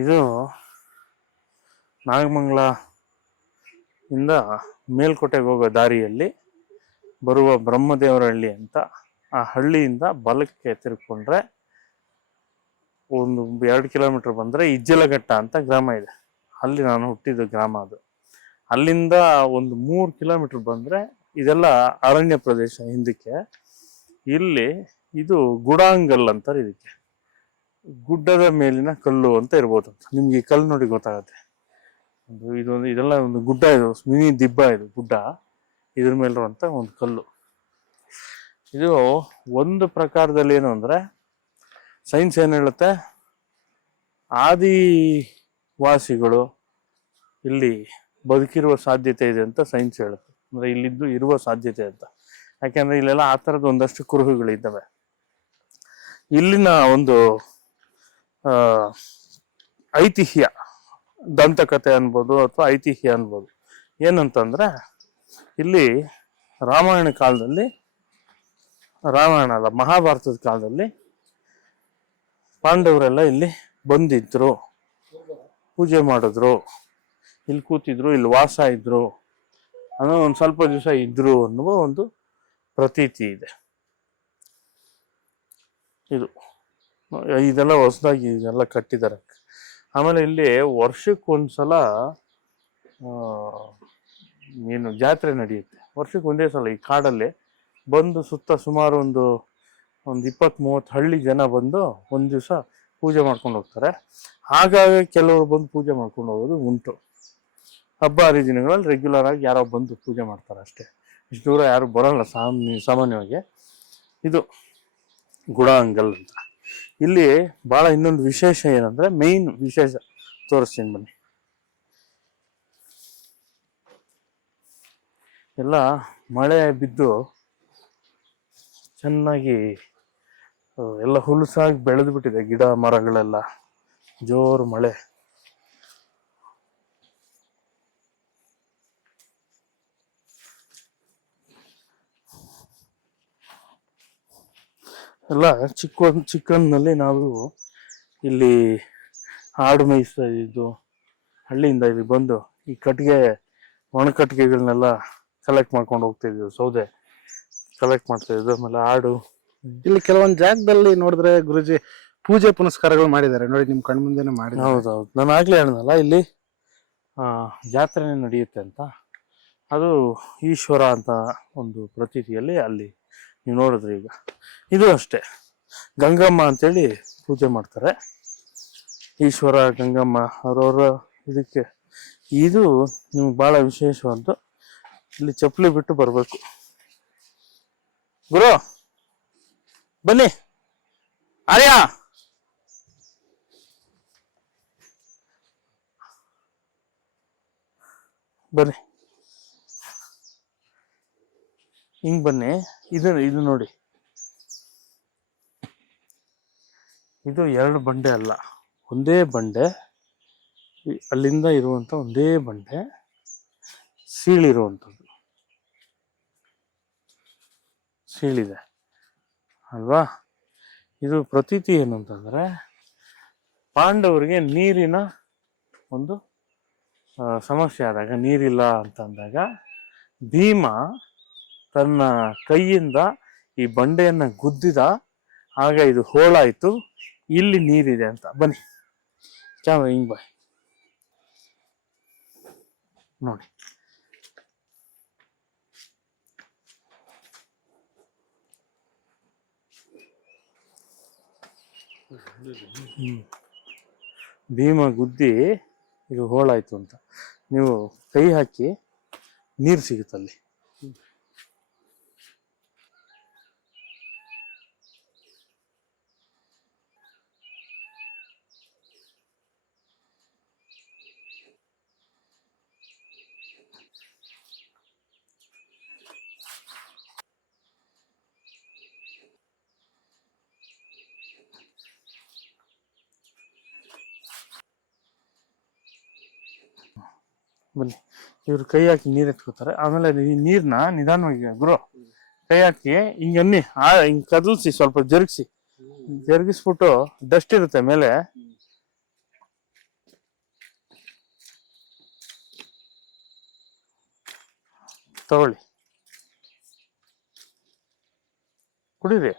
ಇದು ನಾಗಮಂಗಲ ಇಂದ ಮೇಲ್ಕೋಟೆಗೆ ಹೋಗೋ ದಾರಿಯಲ್ಲಿ ಬರುವ ಬ್ರಹ್ಮದೇವರಹಳ್ಳಿ ಅಂತ ಆ ಹಳ್ಳಿಯಿಂದ ಬಲಕ್ಕೆ ತಿರ್ಕೊಂಡ್ರೆ ಒಂದು ಎರಡು ಕಿಲೋಮೀಟರ್ ಬಂದರೆ ಇಜ್ಜಲಘಟ್ಟ ಅಂತ ಗ್ರಾಮ ಇದೆ. ಅಲ್ಲಿ ನಾನು ಹುಟ್ಟಿದ ಗ್ರಾಮ ಅದು. ಅಲ್ಲಿಂದ ಒಂದು ಮೂರು ಕಿಲೋಮೀಟರ್ ಬಂದರೆ ಇದೆಲ್ಲ ಅರಣ್ಯ ಪ್ರದೇಶ ಹಿಂದಕ್ಕೆ. ಇಲ್ಲಿ ಇದು ಗುಡಾಂಗಲ್ ಅಂತಾರೆ ಇದಕ್ಕೆ. ಗುಡ್ಡದ ಮೇಲಿನ ಕಲ್ಲು ಅಂತ ಇರ್ಬೋದು. ನಿಮ್ಗೆ ಈ ಕಲ್ಲು ನೋಡಿ ಗೊತ್ತಾಗತ್ತೆ. ಒಂದು ಇದೊಂದು, ಇದೆಲ್ಲ ಒಂದು ಗುಡ್ಡ ಇದು, ಮಿನಿ ದಿಬ್ಬ ಇದು, ಗುಡ್ಡ. ಇದ್ರ ಮೇಲಿರುವಂತ ಒಂದು ಕಲ್ಲು. ಇದು ಒಂದು ಪ್ರಕಾರದಲ್ಲಿ ಏನು ಅಂದ್ರೆ ಸೈನ್ಸ್ ಏನು ಹೇಳುತ್ತೆ? ಆದಿವಾಸಿಗಳು ಇಲ್ಲಿ ಬದುಕಿರುವ ಸಾಧ್ಯತೆ ಇದೆ ಅಂತ ಸೈನ್ಸ್ ಹೇಳುತ್ತೆ. ಅಂದ್ರೆ ಇಲ್ಲಿದ್ದು ಇರುವ ಸಾಧ್ಯತೆ ಅಂತ. ಯಾಕೆಂದ್ರೆ ಇಲ್ಲೆಲ್ಲ ಆ ಥರದ ಒಂದಷ್ಟು ಕುರುಹುಗಳಿದ್ದಾವೆ. ಇಲ್ಲಿನ ಒಂದು ಐತಿಹ್ಯ, ದಂತಕಥೆ ಅನ್ಬೋದು ಅಥವಾ ಐತಿಹ್ಯ ಅನ್ಬೋದು. ಏನಂತಂದ್ರೆ, ಇಲ್ಲಿ ರಾಮಾಯಣ ಕಾಲದಲ್ಲಿ, ರಾಮಾಯಣ ಅಲ್ಲ, ಮಹಾಭಾರತದ ಕಾಲದಲ್ಲಿ ಪಾಂಡವರೆಲ್ಲ ಇಲ್ಲಿ ಬಂದಿದ್ರು. ಪೂಜೆ ಮಾಡಿದ್ರು. ಇಲ್ಲಿ ಕೂತಿದ್ರು, ಇಲ್ಲಿ ವಾಸ ಇದ್ರು. ಅನ್ನೋ ಒಂದು ಸ್ವಲ್ಪ ದಿವಸ ಇದ್ರು ಅನ್ನುವ ಒಂದು ಪ್ರತೀತಿ ಇದೆ. ಇದು. ಇದೆಲ್ಲ ಹೊಸದಾಗಿ ಇದೆಲ್ಲ ಕಟ್ಟಿದ್ದಾರೆ. ಆಮೇಲೆ ಇಲ್ಲಿ ವರ್ಷಕ್ಕೊಂದ್ಸಲ ಏನು ಜಾತ್ರೆ ನಡೆಯುತ್ತೆ. ವರ್ಷಕ್ಕೆ ಒಂದೇ ಸಲ ಈ ಕಾಡಲ್ಲಿ ಬಂದು ಸುತ್ತ ಸುಮಾರು ಒಂದು ಒಂದು ಇಪ್ಪತ್ತ್ ಮೂವತ್ತು ಹಳ್ಳಿ ಜನ ಬಂದು ಒಂದು ದಿವಸ ಪೂಜೆ ಮಾಡ್ಕೊಂಡು ಹೋಗ್ತಾರೆ. ಆಗಾಗ ಕೆಲವರು ಬಂದು ಪೂಜೆ ಮಾಡ್ಕೊಂಡು ಹೋಗೋದು ಉಂಟು. ಹಬ್ಬ ಹರಿದಿನಗಳಲ್ಲಿ ರೆಗ್ಯುಲರ್ ಆಗಿ ಯಾರೋ ಬಂದು ಪೂಜೆ ಮಾಡ್ತಾರೆ ಅಷ್ಟೇ. ಇಷ್ಟು ದೂರ ಯಾರು ಬರೋಲ್ಲ ಸಾಮಾನ್ಯ ಸಾಮಾನ್ಯವಾಗಿ. ಇದು ಗುಡಾಂಗಲ್ ಅಂತ. ಇಲ್ಲಿ ಬಹಳ ಇನ್ನೊಂದು ವಿಶೇಷ ಏನಂದ್ರೆ ಮೇನ್ ವಿಶೇಷ ತೋರಿಸ್ತೀನಿ ಬನ್ನಿ. ಎಲ್ಲ ಮಳೆ ಬಿದ್ದು ಚೆನ್ನಾಗಿ ಎಲ್ಲ ಹುಲುಸಾಗಿ ಬೆಳೆದು ಬಿಟ್ಟಿದೆ ಗಿಡ ಮರಗಳೆಲ್ಲ. ಜೋರು ಮಳೆ. ಎಲ್ಲ ಚಿಕ್ಕ ಚಿಕ್ಕಂದಿನಲ್ಲಿ ನಾವು ಇಲ್ಲಿ ಆಡು ಮೇಯಿಸ್ತಾ ಇದ್ದು ಹಳ್ಳಿಯಿಂದ ಇಲ್ಲಿ ಬಂದು ಈ ಕಟ್ಟಿಗೆ ಒಣ ಕಟ್ಟಿಗೆಗಳನ್ನೆಲ್ಲ ಕಲೆಕ್ಟ್ ಮಾಡ್ಕೊಂಡು ಹೋಗ್ತಾ ಇದ್ವಿ ಸೌದೆ ಕಲೆಕ್ಟ್ ಮಾಡ್ತಾ ಇದ್ವಿ ಆಮೇಲೆ ಆಡು. ಇಲ್ಲಿ ಕೆಲವೊಂದು ಜಾಗದಲ್ಲಿ ನೋಡಿದ್ರೆ ಗುರುಜಿ ಪೂಜೆ ಪುನಸ್ಕಾರಗಳು ಮಾಡಿದ್ದಾರೆ. ನೋಡಿ ನಿಮ್ ಕಣ್ಮುಂದೆನೆ ಮಾಡಿದ್ದಾರೆ. ಹೌದೌದು. ನಾನು ಆಗ್ಲೇ ಹೇಳಿದ್ನಲ್ಲ ಇಲ್ಲಿ ಆ, ಜಾತ್ರೆ ನಡೆಯುತ್ತೆ ಅಂತ. ಅದು ಈಶ್ವರ ಅಂತ ಒಂದು ಪ್ರತೀತಿಯಲ್ಲಿ ಅಲ್ಲಿ ನೀವು ನೋಡಿದ್ರಿ ಈಗ. ಇದು ಅಷ್ಟೇ. ಗಂಗಮ್ಮ ಅಂತೇಳಿ ಪೂಜೆ ಮಾಡ್ತಾರೆ. ಈಶ್ವರ, ಗಂಗಮ್ಮ ಅವರವರ ಇದಕ್ಕೆ ಇದು ನಿಮ್ಗೆ ಭಾಳ ವಿಶೇಷವಾದ್ದು ಇಲ್ಲಿ ಚಪ್ಪಲಿ ಬಿಟ್ಟು ಬರಬೇಕು. ಗುರು, ಬನ್ನಿ. ಆರ್ಯ. ಬನ್ನಿ. ಹಿಂಗ್ ಬನ್ನಿ. ಇದು ಇದು ನೋಡಿ. ಇದು ಎರಡು ಬಂಡೆ ಅಲ್ಲ. ಒಂದೇ ಬಂಡೆ. ಅಲ್ಲಿಂದ ಇರುವಂತ ಒಂದೇ ಬಂಡೆ. ಸೀಳಿರುವಂಥದ್ದು. ಸೀಳಿದೆ. ಅಲ್ವಾ? ಇದು ಪ್ರತೀತಿ ಏನು ಅಂತಂದ್ರೆ ಪಾಂಡವರಿಗೆ ನೀರಿನ ಒಂದು ಸಮಸ್ಯೆ ಆದಾಗ, ನೀರಿಲ್ಲ ಅಂತಂದಾಗ ಭೀಮ ತನ್ನ ಕೈಯಿಂದ ಈ ಬಂಡೆಯನ್ನ ಗುದ್ದಿದ ಆಗ ಇದು ಹೋಳಾಯಿತು. ಇಲ್ಲಿ ನೀರಿದೆ ಅಂತ. ಬನ್ನಿ. ಕ್ಯಾಮ್ರಾ ಹಿಂಗ್ ಬಾಯ್ ನೋಡಿ. ಭೀಮ ಗುದ್ದಿ ಇದು ಹೋಳಾಯ್ತು ಅಂತ. ನೀವು ಕೈ ಹಾಕಿ ನೀರು ಸಿಗುತ್ತಲ್ಲಿ. ಬನ್ನಿ. ಇವ್ರು ಕೈ ಹಾಕಿ ನೀರು ಎತ್ಕೋತಾರೆ. ಆಮೇಲೆ ಈ ನೀರ್ನ ನಿಧಾನವಾಗಿ ಗುರು ಕೈ ಹಾಕಿ ಹಿಂಗೆ ಅನ್ನಿ ಆ ಹಿಂಗೆ ಕದಲ್ಸಿ, ಸ್ವಲ್ಪ ಜರುಗಿಸಿ. ಜರುಗಿಸ್ಬಿಟ್ಟು ಡಸ್ಟ್ ಇರುತ್ತೆ ಮೇಲೆ. ತಗೊಳ್ಳಿ. ಕುಡಿರಿ.